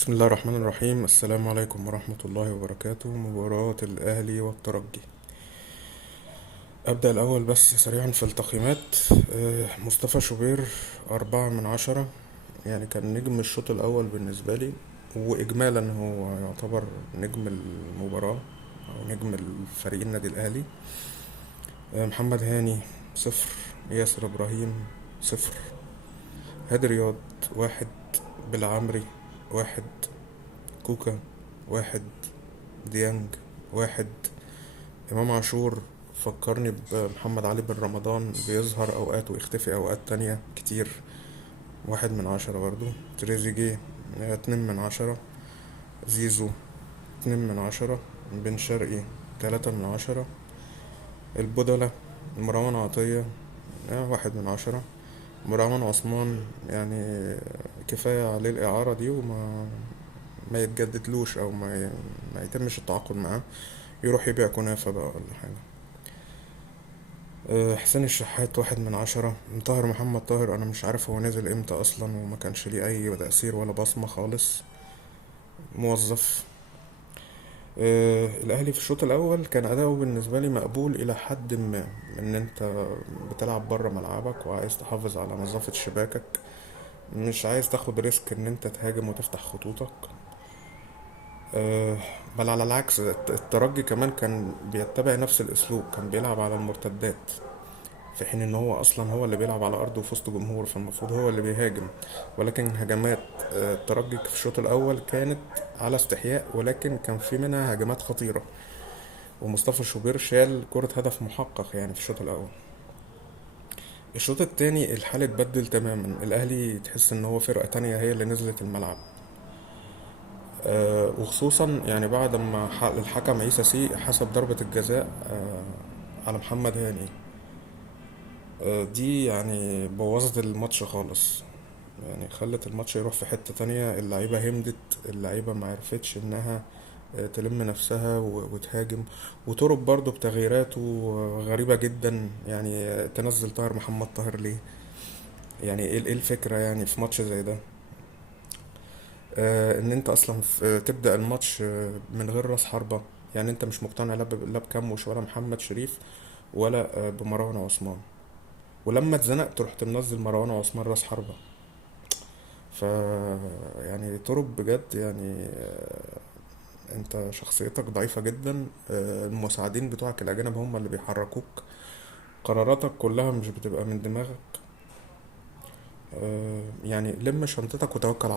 بسم الله الرحمن الرحيم. السلام عليكم ورحمة الله وبركاته. مباراة الأهلي والترجي. أبدأ الأول بس سريعا في التقييمات. مصطفى شوبير 4/10. يعني كان نجم الشوط الأول بالنسبة لي، وإجمالا هو يعتبر نجم المباراة أو نجم الفريق النادي الأهلي. محمد هاني 0، ياسر إبراهيم 0، هادي رياض 1، بالعمري 1، كوكا 1، ديانج 1، إمام عاشور فكرني بمحمد علي بن رمضان، بيظهر أوقات ويختفي أوقات تانية كتير، 1/10 برضو. تريزيجيه 2/10. زيزو 2/10. بن شرقي 3/10. البودلة مروان عطية 1/10. مروان عثمان يعني كفاية عليه الإعارة دي، ما يتجددلوش أو ما يتمش التعاقد معاه، يروح يبيع كنافة بقى ولا حاجة. حسين الشحات 1/10. طاهر محمد طاهر أنا مش عارف هو نزل امتى أصلا، وما كانش ليه أي تأثير ولا بصمة خالص، موظف. الأهلي في الشوط الأول كان أداؤه بالنسبة لي مقبول إلى حد ما، إن أنت بتلعب بره ملعبك وعايز تحافظ على نظافة شباكك، مش عايز تاخد ريسك إن أنت تهاجم وتفتح خطوطك. آه، بل على العكس، الترجي كمان كان بيتبع نفس الأسلوب، كان بيلعب على المرتدات، في حين ان هو اصلا هو اللي بيلعب على ارضه وفي وسط جمهور، فالمفروض هو اللي بيهاجم. ولكن هجمات الترجي في الشوط الاول كانت على استحياء، ولكن كان في منها هجمات خطيرة، ومصطفى شوبير شال كرة هدف محقق يعني في الشوط الاول. الشوط التاني الحال اتبدل تماما، الاهلي تحس ان هو فرقة تانية هي اللي نزلت الملعب. وخصوصا يعني بعد ما الحكم عيسى سي حسب ضربة الجزاء على محمد هاني. دي يعني بوظت الماتش خالص، يعني خلت الماتش يروح في حتة تانية. اللعيبة همدت، اللعيبة ما عرفتش انها تلم نفسها وتهاجم. وترب برضو بتغييراته غريبة جدا، يعني تنزل طاهر محمد طاهر ليه؟ يعني ايه الفكرة يعني في ماتش زي ده؟ ان انت اصلا تبدأ الماتش من غير راس حربة. يعني انت مش مقتنع لا بكموش ولا محمد شريف ولا بمروان عثمان، ولما اتزنقت رحت منزل مروان عثمان راس حربة. ف يعني طرب بجد يعني. انت شخصيتك ضعيفة جدا، المساعدين بتوعك الأجانب هم اللي بيحركوك، قراراتك كلها مش بتبقى من دماغك. يعني لم شنطتك وتوكل على